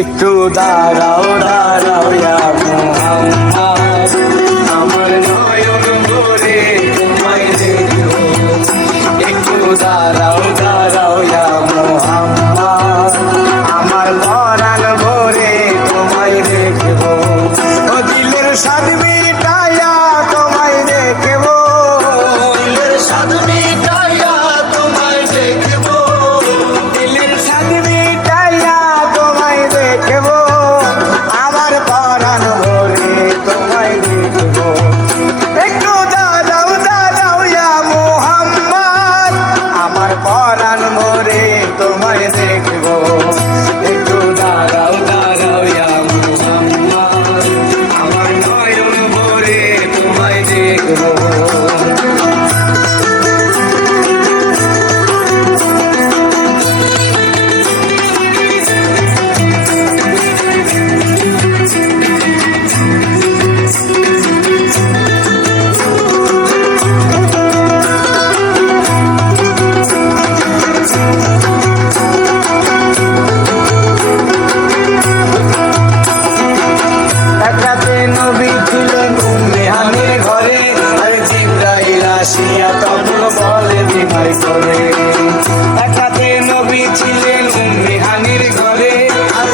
একটু দাঁড়াও দাঁড়াও ইয়া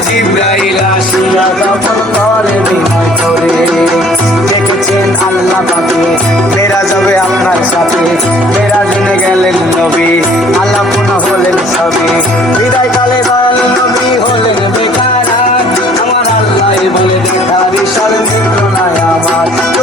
জিব্রাইল আসিয়া যখন করে বিনয় করে দেখেছেন আল্লাহ পাবে মেরা যাবে আপনার সাথে। মেরা দিনে গেলেন নবী আলাপন হলেন সবে বিদায় কালে দয়াল নবী হলেন বেকার আমার আল্লাহ বলে দেখার ঈশ্বর আমার।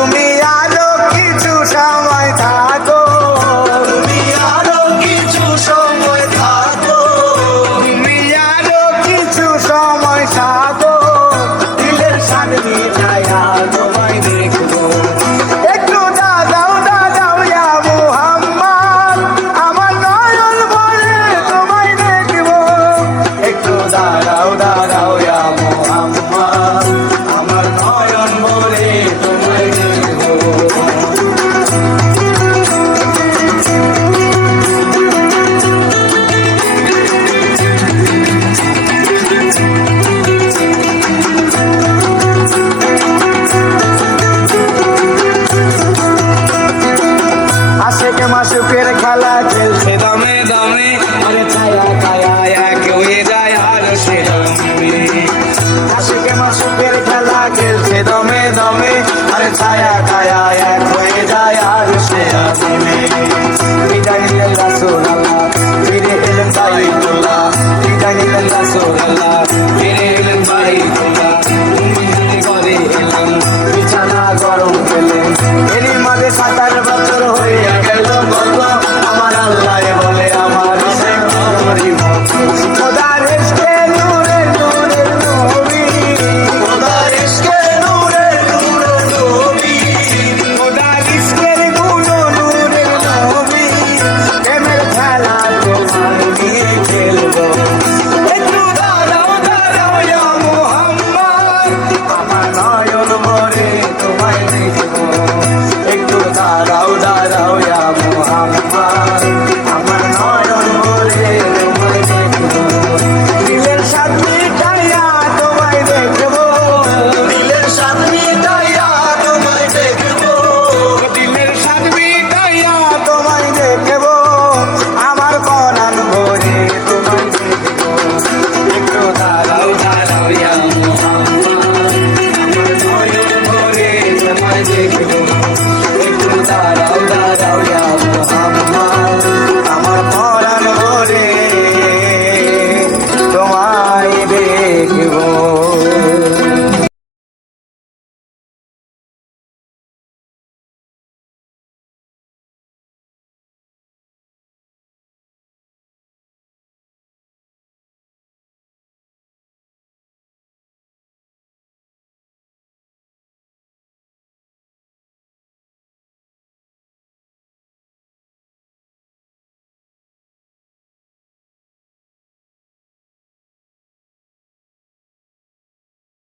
দেখবো